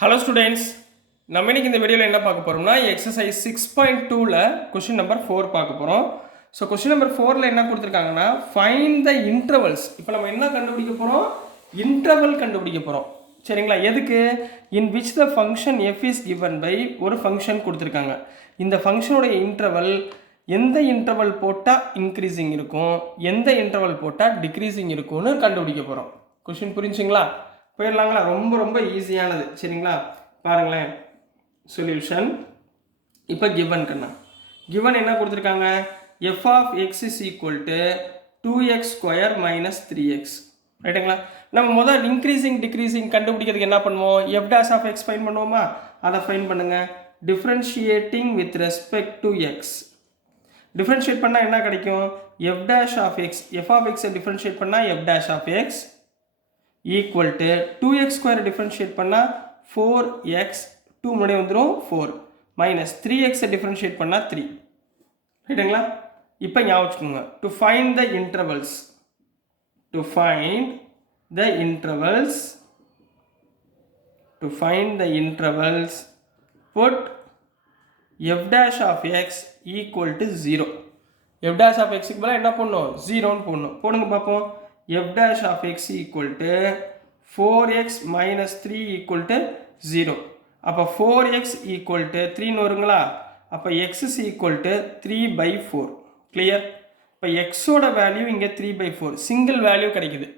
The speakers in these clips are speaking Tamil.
ஹலோ ஸ்டூடெண்ட்ஸ், நம்ம இன்னைக்கு இந்த வீடியோவில் என்ன பார்க்க போகிறோம்னா எக்ஸசைஸ் 6.2ல் கொஷின் நம்பர் 4 பார்க்க போகிறோம். ஸோ கொஷின் நம்பர் 4ல் என்ன கொடுத்துருக்காங்கன்னா ஃபைண்ட் த இன்டர்வல்ஸ். இப்போ நம்ம என்ன கண்டுபிடிக்க போகிறோம்? இன்டர்வல் கண்டுபிடிக்க போகிறோம். சரிங்களா? எதுக்கு? In which the function f is given by ஒரு ஃபங்க்ஷன் கொடுத்துருக்காங்க. இந்த ஃபங்க்ஷனுடைய இன்டர்வல் எந்த இன்டர்வல் போட்டால் இன்க்ரீஸிங் இருக்கும், எந்த இன்டர்வல் போட்டால் டிக்ரீஸிங் இருக்கும்னு கண்டுபிடிக்க போகிறோம். கொஷின் புரிஞ்சுங்களா? போயிடலாங்களா? ரொம்ப ரொம்ப ஈஸியானது. சரிங்களா? பாருங்களேன் சொல்யூஷன். இப்போ கிவன் கண்ணா, கிவன் என்ன கொடுத்துருக்காங்க? F of x is equal to 2x square minus 3x. ரைட்டுங்களா? நம்ம முதல் இன்க்ரீசிங் டிக்ரீசிங் கண்டுபிடிக்கிறதுக்கு என்ன பண்ணுவோம்? F dash of x find பண்ணுவோமா? அதை ஃபைன் பண்ணுங்க. Differentiating with respect to x. Differentiate பண்ணால் என்ன கிடைக்கும்? F dash of x, f of எக்ஸை டிஃப்ரென்ஷியேட் பண்ணால் f dash of x equal to 2x square differentiate பண்ணால் 4x, 2 முன்னாடி வந்துடும் 4 மைனஸ் 3xை டிஃப்ரென்ஷியேட் பண்ணால் 3. ரைட்டுங்களா? இப்போ ஞாபகம் வச்சுக்கோங்க. To find the intervals, to find the intervals, to find the intervals put f dash of x equal to 0. F dash of எக்ஸுக்கு பதிலாக என்ன பண்ணணும்? 0ன்னு போடணும். போடுங்க பார்ப்போம். f dash of x equal to 4x minus 3 equal to 0. அப்போ 4x equal to 3 வருங்களா? அப்போ x is equal to 3 by 4. clear? இப்போ x ஓட வேல்யூ இங்கே 3 by 4 சிங்கிள் வேல்யூ கிடைக்குது.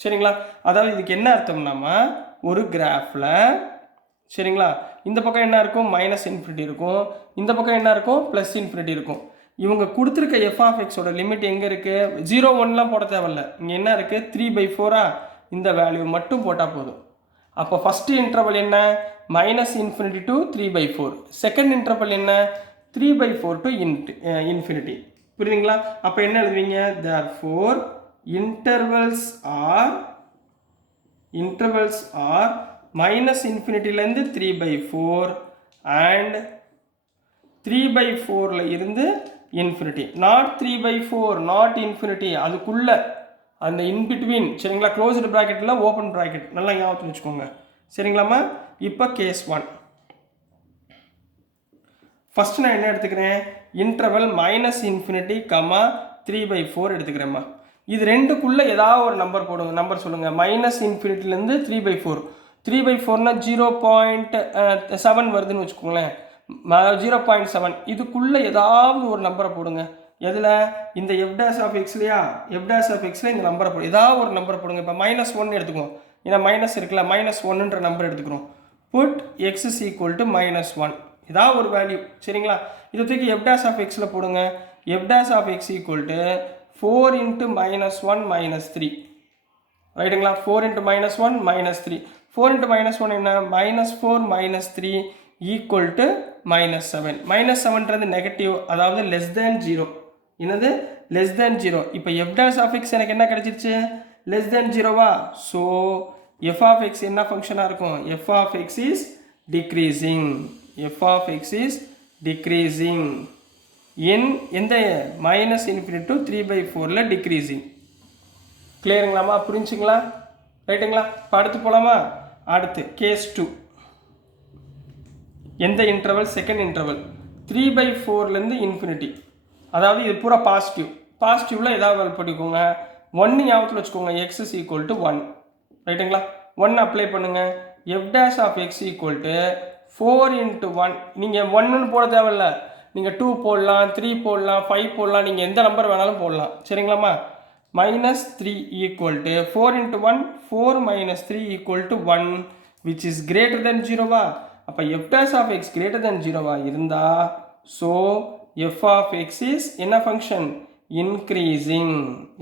சரிங்களா? அதாவது இதுக்கு என்ன அர்த்தம்னாமா, ஒரு கிராஃபில் சரிங்களா, இந்த பக்கம் என்ன இருக்கும்? மைனஸ் இன்ஃபினிட்டி இருக்கும், இந்த பக்கம் என்ன இருக்கும்? ப்ளஸ் இன்ஃபினிட்டி இருக்கும். இவங்க கொடுத்துருக்க எஃப் ஆஃப் எக்ஸோட லிமிட் எங்கே இருக்குது? 0, 1லாம் போட தேவையில்ல. இங்கே என்ன இருக்குது? 3 by 4. இந்த வேல்யூ மட்டும் போட்டால் போதும். அப்போ ஃபஸ்ட்டு இன்டர்வல் என்ன? Minus infinity to 3 by 4. Second interval என்ன? 3 by 4 டு இன்ஃபினிட்டி. புரியுதுங்களா? அப்போ என்ன எழுதுவீங்க? therefore இன்டர்வல்ஸ் ஆர் மைனஸ் இன்ஃபினிட்டிலேருந்து 3 by 4 அண்ட் 3 by 4ல் இருந்து infinity. Not 3 by 4, not infinity, அதுக்குள்ள அந்த இன்பிட்வீன். சரிங்களா? க்ளோஸ்டு ப்ராக்கெட்டில் ஓப்பன் ப்ராக்கெட். நல்லா ஞாபகத்தில் வச்சுக்கோங்க. சரிங்களாம்மா? இப்போ கேஸ் 1 ஃபஸ்ட்டு நான் என்ன எடுத்துக்கிறேன்? Interval minus infinity comma 3 by 4 எடுத்துக்கிறேம்மா. இது ரெண்டுக்குள்ளே ஏதாவது ஒரு நம்பர் போடுங்க. நம்பர் சொல்லுங்கள். மைனஸ் இன்ஃபினிட்டிலேருந்து 3 by 4. 3 by 4னா 0.7 வருதுன்னு வச்சுக்கோங்களேன். 0.7. இதுக்குள்ளே ஏதாவது ஒரு நம்பரை போடுங்க. எதில்? இந்த எஃப் டேஷ் ஆஃப் எக்ஸ்லையா? எஃப் டேஷ் ஆஃப் எக்ஸில் இந்த நம்பரை போடு. ஏதாவது ஒரு நம்பரை போடுங்க. இப்போ -1 எடுத்துக்குவோம். ஏன்னா மைனஸ் இருக்குல்ல, -1ன்ற நம்பர் எடுத்துக்கிறோம். Put x is equal to -1. ஏதாவது ஒரு வேல்யூ. சரிங்களா? இதை தூக்கி எஃப் டேஷ் ஆஃப் எக்ஸில் போடுங்க. F dash of x equal to 4 × -1 -3. ரைட்டுங்களா? 4 × -1 -3. 4 × -1 என்ன? -4 -3 ஈக்குவல் டு -7. -7ன்றது நெகட்டிவ், அதாவது லெஸ் தேன் 0. என்னது? Less than 0. இப்போ எஃப் டேஷ் ஆஃப் எக்ஸ் எனக்கு என்ன கிடைச்சிருச்சு? லெஸ் தேன் 0வா? ஸோ எஃப் ஆஃப் எக்ஸ் என்ன ஃபங்க்ஷனாக இருக்கும்? F of x is decreasing. F of x is decreasing in எந்த? மைனஸ் இன்ஃபினிட்டி டு 3 by 4ல் டிக்ரீசிங். கிளியருங்களாம்மா? புரிஞ்சுங்களா? ரைட்டுங்களா? இப்போ அடுத்து போகலாமா? அடுத்து கேஸ் 2. எந்த interval? Second interval 3 by 4லேருந்து infinity. அதாவது இது பூரா பாசிட்டிவ். பாசிட்டிவில் ஏதாவது படிக்கோங்க. 1 ஞாபகத்தில் வச்சுக்கோங்க. X is equal to 1. ரைட்டுங்களா? 1 அப்ளை பண்ணுங்கள். F dash of x equal to 4 × 1. நீங்கள் 1ன்னு போட தேவையில்ல. நீங்கள் 2 போடலாம், 3 போடலாம், 5 போடலாம். நீங்கள் எந்த நம்பர் வேணாலும் போடலாம். சரிங்களாம்மா? -3 equal to 4 × 1, 4 - 3 equal to 1 which is greater then 0வா? அப்போ f dash of x greater then 0வா இருந்தால், so f of x is என்ன function? Increasing.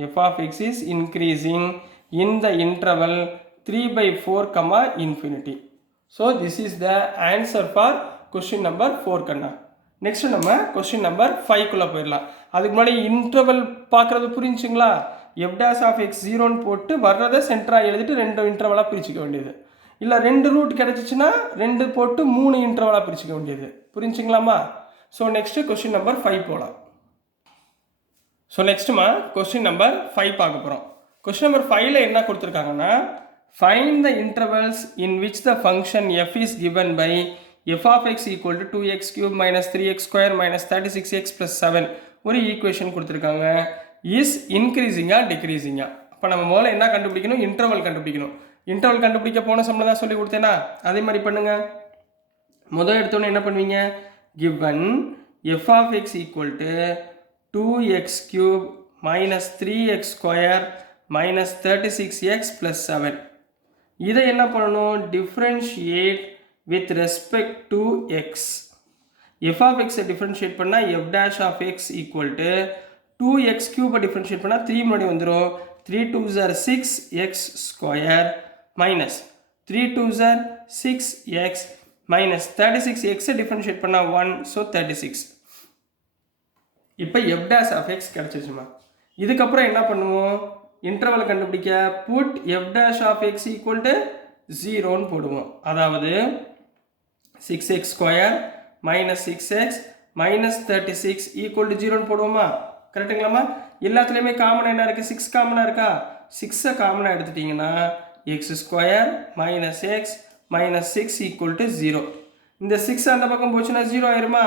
F of x is increasing in the interval 3 by 4, infinity. So this is the answer for question number 4 கண்ணா. நெக்ஸ்ட் நம்ம கொஸ்டின் நம்பர் 5க்குள்ளே போயிடலாம். அதுக்கு முன்னாடி இன்டர்வல் பார்க்குறது புரிஞ்சுங்களா? எஃப் டேஷ் ஆஃப் எக்ஸ் 0ன்னு போட்டு வர்றதை சென்டராக எழுதிட்டு 2 இன்டர்வலாக பிரிச்சுக்க வேண்டியது. இல்லை 2 ரூட் கிடச்சிச்சின்னா 2 போட்டு 3 இன்டர்வலாக பிரிச்சுக்க வேண்டியது. புரிஞ்சுங்களாமா? ஸோ நெக்ஸ்ட்டு கொஸ்டின் நம்பர் 5 போகலாம். ஸோ நெக்ஸ்ட்டுமா கொஸ்டின் நம்பர் 5 பார்க்க போகிறோம். கொஸ்டின் நம்பர் 5ல் என்ன கொடுத்துருக்காங்கன்னா find the intervals in which the function f is given by f of x equal to 2x cube minus 3x square minus 36x plus 7 ஒரு ஈக்குவேஷன் கொடுத்துருக்காங்க. இஸ் இன்க்ரீஸிங்கா டிக்ரீஸிங்கா? அப்போ நம்ம முதல்ல என்ன கண்டுபிடிக்கணும்? இன்டர்வல் கண்டுபிடிக்கணும். இன்டர்வல் கண்டுபிடிக்க போன சம்மில் தான் சொல்லி கொடுத்தேனா, அதே மாதிரி பண்ணுங்க. முதல் எடுத்தோன்னே என்ன பண்ணுவீங்க? given f of x equal to 2x cube minus 3x square minus 36x plus 7. இதை என்ன பண்ணணும்? differentiate with respect to x. f of x differentiate பண்ணா f dash of x equal to 2x cube differentiate பண்ணா 3 முன்னாடி வந்துரும். 3 2s are 6x square minus 3 2s are 6x minus 36x differentiate பண்ணா 1, so 36. இப்போ f dash of x கிடைச்சிருச்சுமா. இதுக்கப்புறம் என்ன பண்ணுவோம்? இன்டர்வல் கண்டுபிடிக்க put f dash of x equal to 0 போடுவோம். அதாவது 6x square minus 6x minus 36 equal to 0 போடுவோமா? கரெக்டுங்களாமா? எல்லாத்துலேயுமே காமன் என்ன இருக்குது? 6 காமனாக இருக்கா? 6 காமனாக எடுத்துட்டிங்கன்னா x square minus x minus 6 equal to 0. இந்த 6 அந்த பக்கம் போச்சுன்னா 0 ஆயிருமா?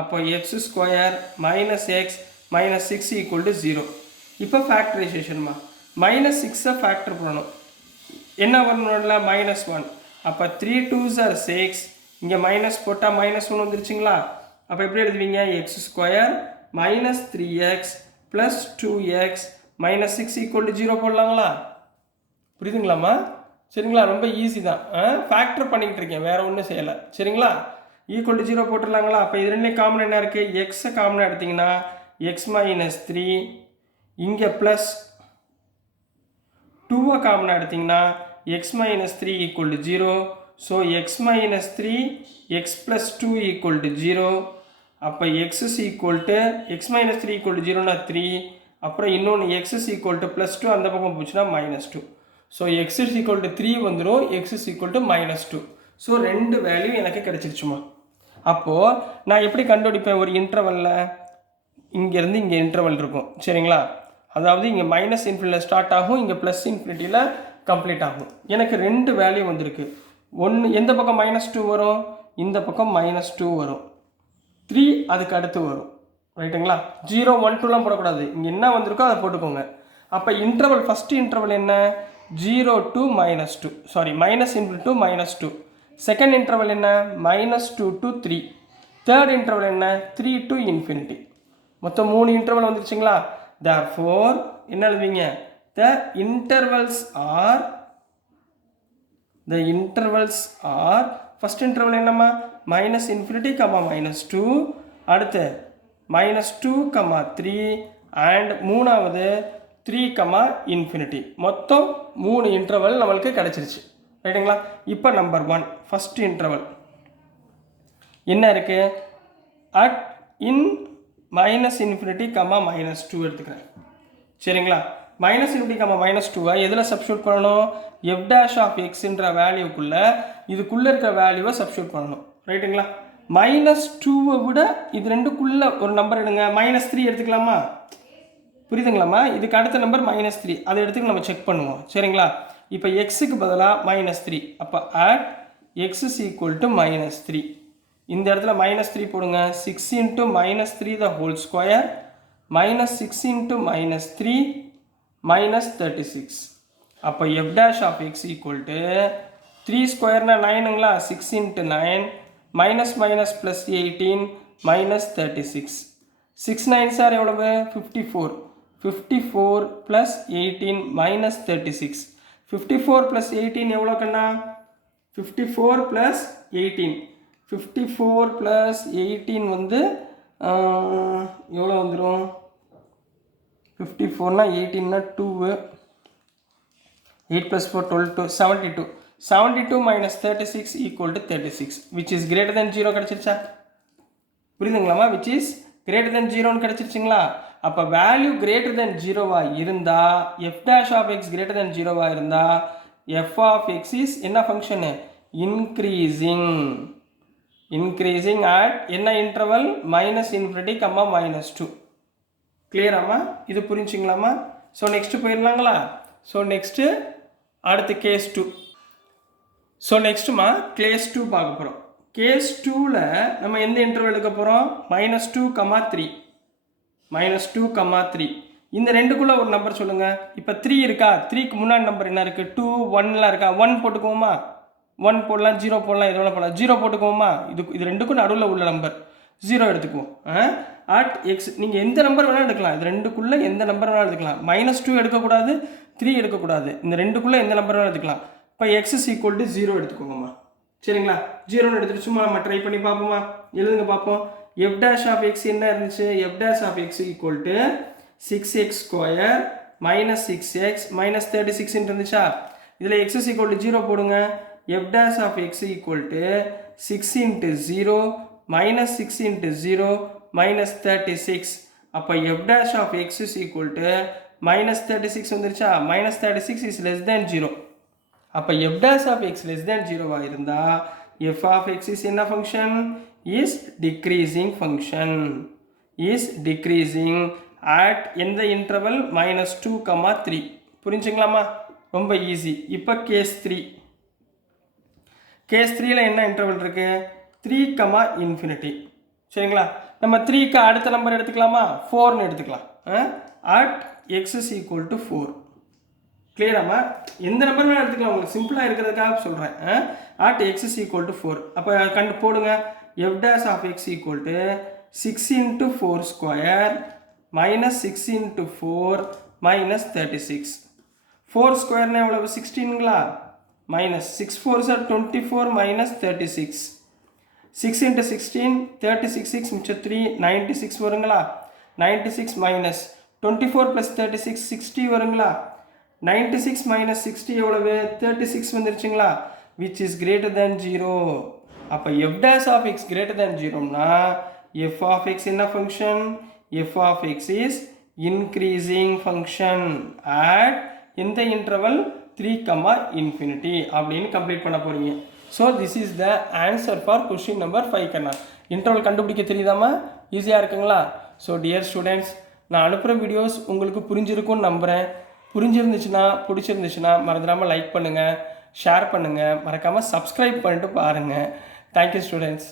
அப்போ x square minus x minus 6 equal to 0. இப்போ ஃபேக்டரைசேஷன்மா. minus 6 ஃபேக்டர் பண்ணணும். என்ன வரணும்ல? minus 1. அப்போ 3 2s are 6. இங்கே மைனஸ் போட்டால் minus 1 வந்துருச்சுங்களா? அப்போ எப்படி எழுதுவீங்க? x square minus 3x plus 2x minus 6 equal to 0 போடலாங்களா? புரியுதுங்களாம்மா? சரிங்களா? ரொம்ப ஈஸி தான். ஃபேக்டர் பண்ணிக்கிட்டு இருக்கேன், வேறு ஒன்றும் செய்யலை. சரிங்களா? Equal to 0 போட்டுடலாங்களா? அப்போ இது ரெண்டுலேயும் காமன் என்ன இருக்குது? எக்ஸை காமனாக எடுத்திங்கன்னா எக்ஸ் மைனஸ் 3, இங்கே ப்ளஸ் 2 காமனாக எடுத்திங்கன்னா x minus 3 equal to 0. So x minus 3 x plus 2 equal to 0. அப்போ x is equal to x minus 3 equal to 0னா 3. அப்புறம் இன்னொன்று x is equal to plus 2 அந்த பக்கம் போச்சுன்னா minus 2. So x is equal to 3 வந்துடும், x is equal to minus 2. So ரெண்டு வேல்யூ எனக்கு கிடைச்சிருச்சுமா. அப்போது நான் எப்படி கண்டுபிடிப்பேன்? ஒரு இன்டர்வலில் இங்கேருந்து இங்கே இன்டர்வல் இருக்கும். சரிங்களா? அதாவது இங்கே மைனஸ் இன்ஃபினிட்டியில் ஸ்டார்ட் ஆகும், இங்கே ப்ளஸ் இன்ஃபினிட்டியில் கம்ப்ளீட் ஆகும். எனக்கு ரெண்டு வேல்யூ வந்திருக்கு. ஒன்று எந்த பக்கம் மைனஸ் 2 வரும்? இந்த பக்கம் மைனஸ் 2 வரும். 3 அதுக்கு அடுத்து வரும். ரைட்டுங்களா? 0 1 2லாம் போடக்கூடாது. இங்கே என்ன வந்திருக்கோ அதை போட்டுக்கோங்க. அப்போ இன்டர்வல் ஃபஸ்ட்டு இன்டர்வல் என்ன? 0 to minus 2. Sorry, minus infinity to minus 2. Second interval என்ன? Minus 2 to 3. தேர்ட் இன்டர்வல் என்ன? 3 to infinity. மொத்தம் 3 இன்டர்வல் வந்துருச்சுங்களா? therefore என்ன எழுதுவீங்க? the intervals are first interval என்னம்மா? மைனஸ் இன்ஃபினிட்டி கமா மைனஸ் 2, அடுத்து மைனஸ் 2 கமா 3 அண்ட் மூணாவது 3 கமா இன்ஃபினிட்டி. மொத்தம் 3 இன்டர்வல் நம்மளுக்கு கிடச்சிருச்சு. ரைட்டுங்களா? இப்போ நம்பர் 1 ஃபஸ்ட் இன்டர்வல் என்ன இருக்குது? At in minus infinity comma minus 2 எடுத்துக்கிறேன். சரிங்களா? மைனஸ் இன்ஃபினிட்டி கமா மைனஸ் 2 எதில் சப்ஸ்டியூட் பண்ணணும்? எஃப் டேஷ் ஆஃப் எக்ஸ்ன்ற வேல்யூக்குள்ளே இதுக்குள்ளே இருக்கிற வேல்யூவை சப்ஸ்டியூட் பண்ணணும். ரைட்டுங்களா? மைனஸ் 2வை விட இது ரெண்டுக்குள்ளே ஒரு நம்பர் எடுங்க. மைனஸ் 3 எடுத்துக்கலாமா? புரியுதுங்களாம்மா? இதுக்கு அடுத்த நம்பர் மைனஸ் 3, அதை எடுத்துக்கு நம்ம செக் பண்ணுவோம். சரிங்களா? இப்போ எக்ஸுக்கு பதிலாக மைனஸ் 3. அப்போ at x is equal to minus 3. இந்த இடத்துல மைனஸ் 3 போடுங்க. 6 into minus 3 the whole square minus 6 into minus 3 minus 36. அப்போ f dash of x equal to 3 ஸ்கொயர்னா 9ங்களா? 6 into 9 minus minus plus 18 minus 36. 6 9 sir எவ்வளவு? 54. 54 ப்ளஸ் 18 மைனஸ் 36. 54 ப்ளஸ் 18 எவ்வளோ கண்ணா? 54 ப்ளஸ் 18. 54 ப்ளஸ் 18 வந்து எவ்வளோ வந்துடும்? 54னா 18னா 2, 8 + 4 12, 72. 72 minus 36 equal to 36, which is greater than 0 கிடைச்சிருச்சா? புரியுதுங்களாமா? which is greater than 0 கிடைச்சிருச்சுங்களா? அப்போ வேல்யூ greater than 0வா இருந்தால் f dash of x greater than 0வா இருந்தால் f of x is என்ன ஃபங்க்ஷனு? increasing at என்ன interval? Minus infinity comma minus 2. கிளியராமா? இது புரிஞ்சுங்களாமா? ஸோ நெக்ஸ்ட்டு போயிடலாங்களா? ஸோ நெக்ஸ்ட்டு அடுத்து கேஸ் 2. ஸோ நெக்ஸ்ட்டுமா கேஸ் 2 பார்க்க போகிறோம். கேஸ் 2ல் நம்ம எந்த இன்டர்வல் எடுக்க போகிறோம்? -2, 3 -2, 3 இந்த ரெண்டுக்குள்ளே ஒரு நம்பர் சொல்லுங்கள். இப்போ 3 இருக்கா, 3க்கு முன்னாடி நம்பர் என்ன இருக்குது? 2, 1லாம் இருக்கா? 1 போட்டுக்குவோமா? 1 போடலாம், 0 போடலாம், எது வேணால் போடலாம். 0 போட்டுக்குவோமா? இது ரெண்டுக்கும் நடுவில் உள்ள நம்பர் 0 எடுத்துக்குவோம். அட் எக்ஸ் நீங்கள் எந்த நம்பர் வேணாலும் எடுக்கலாம். இது ரெண்டுக்குள்ளே எந்த நம்பர் வேணாலும் எடுத்துக்கலாம். -2 எடுக்கக்கூடாது, 3 எடுக்கக்கூடாது. இந்த ரெண்டுக்குள்ளே எந்த நம்பர் வேணாலும் எடுத்துக்கலாம். இப்போ எக்ஸ் இஸ் ஈக்குவல் டு 0 எடுத்துக்கோங்கம்மா. சரிங்களா? 0ன்னு எடுத்துகிட்டு சும்மா நம்ம ட்ரை பண்ணி பார்ப்போமா? எழுதுங்க பார்ப்போம். f dash of x என்ன இருந்துச்சு? f dash of x equal to 6x square minus 6x minus 36 இருந்துச்சா? இதில் x is equal to 0 போடுங்க. f dash of x equal to 6 into 0 minus 6 into 0 minus 36. அப்போ f dash of x is equal to minus 36 வந்துருச்சா? Minus 36 is less than 0. அப்போ f dash of x less than 0 இருந்தால் f of x is என்ன function? is decreasing function. is decreasing at எந்த இன்டர்வல்? -2, 3. புரிஞ்சுங்களாமா? ரொம்ப ஈஸி. இப்போ கேஸ் 3. கேஸ் 3ல என்ன இன்டர்வல் இருக்கு? 3, ∞. சரிங்களா? நம்ம 3க்கு அடுத்த நம்பர் எடுத்துக்கலாமா? 4ன்னு எடுத்துக்கலாம். at x is equal to 4. கிளியராமா? எந்த நம்பர் வேணால் எடுத்துக்கலாம், உங்களுக்கு சிம்பிளாக இருக்கிறதுக்காக சொல்கிறேன். at x is equal to 4. அப்போ கண்டு போடுங்க. f dash of x equal to 6 into 4 square minus 6 into 4 minus 36. 4 square எவ்வளவு? 16ங்களா? minus 6 4s are 24 minus 36. 6 into 16 36, 6 மிச்சம் 3 96 வருங்களா? 96 minus 24 plus 36 60 வருங்களா? 96 minus 60 எவ்வளவு? 36 வந்துருச்சுங்களா? which is greater than 0. அப்போ f dash of x greater than 0னா f of x என்ன function? f of x is increasing function at எந்த இன்டர்வல்? 3, ∞ அப்படின்னு கம்ப்ளீட் பண்ண போறீங்க. So this is the answer for question number 5 கண்ணா. இன்டர்வல் கண்டுபிடிக்க தெரியுதாமா? ஈஸியாக இருக்குங்களா? ஸோ டியர் ஸ்டூடெண்ட்ஸ், நான் அனுப்புகிற வீடியோஸ் உங்களுக்கு புரிஞ்சிருக்கும்னு நம்புகிறேன். பிடிச்சிருந்துச்சுன்னா மறந்துடாமல் லைக் பண்ணுங்கள், ஷேர் பண்ணுங்கள், மறக்காமல் சப்ஸ்கிரைப் பண்ணிட்டு பாருங்கள். Thank you students.